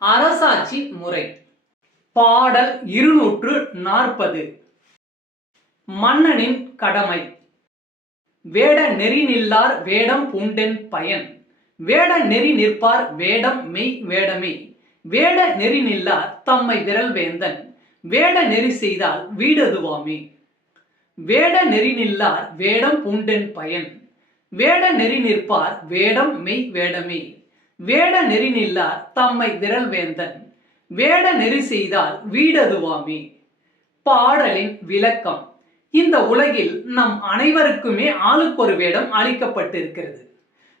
அரசாட்சி முறை. பாடல் இருநூற்று நாற்பது. மன்னனின் கடமை. வேட நெறி நில்லார் வேடம் பூண்டென் பயன். வேட நெறி நிற்பார் வேடம் மெய் வேடமே. வேட நெறி நில்லார் தம்மை விரல் வேந்தன். வேட நெறி செய்தால் வீடதுவாமே. வேட நெறி நில்லார் வேடம் பூண்டென் பயன். வேட நெறி நிற்பார் வேடம் மெய் வேடமே. வேட நெறி நில்லார் தம்மை விரல் வேந்தன். வேட நெறி செய்தால் வீடதுவாமே. பாடலின் விளக்கம். இந்த உலகில் நம் அனைவருக்குமே ஆளுக்கு ஒரு வேடம் அளிக்கப்பட்டிருக்கிறது.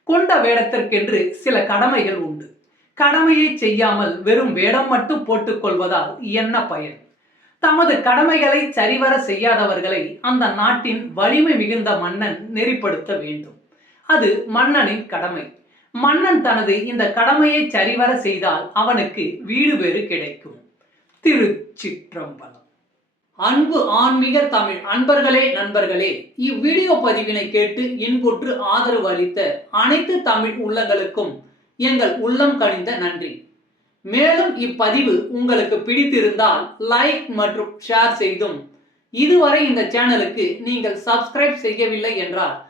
கொண்ட வேடத்திற்கென்று சில கடமைகள் உண்டு. கடமையை செய்யாமல் வெறும் வேடம் மட்டும் போட்டுக்கொள்வதால் என்ன பயன்? தமது கடமைகளை சரிவர செய்யாதவர்களை அந்த நாட்டின் வலிமை மிகுந்த மன்னன் நெறிப்படுத்த வேண்டும். அது மன்னனின் கடமை. மன்னன் தனது இந்த கடமையை சரிவர செய்தால் அவனுக்கு வீடு பேறு கிடைக்கும். திருச்சிற்றம்பலம். அன்பு ஆன்மீக தமிழ் அன்பர்களே நண்பர்களே இவ்வீடியோ பதிவினை கேட்டு இன்புற்று ஆதரவு அளித்த அனைத்து தமிழ் உள்ளங்களுக்கும் எங்கள் உள்ளம் கணிந்த நன்றி. மேலும் இப்பதிவு உங்களுக்கு பிடித்திருந்தால் லைக் மற்றும் ஷேர் செய்தும். இதுவரை இந்த சேனலுக்கு நீங்கள் சப்ஸ்கிரைப் செய்யவில்லை என்றால்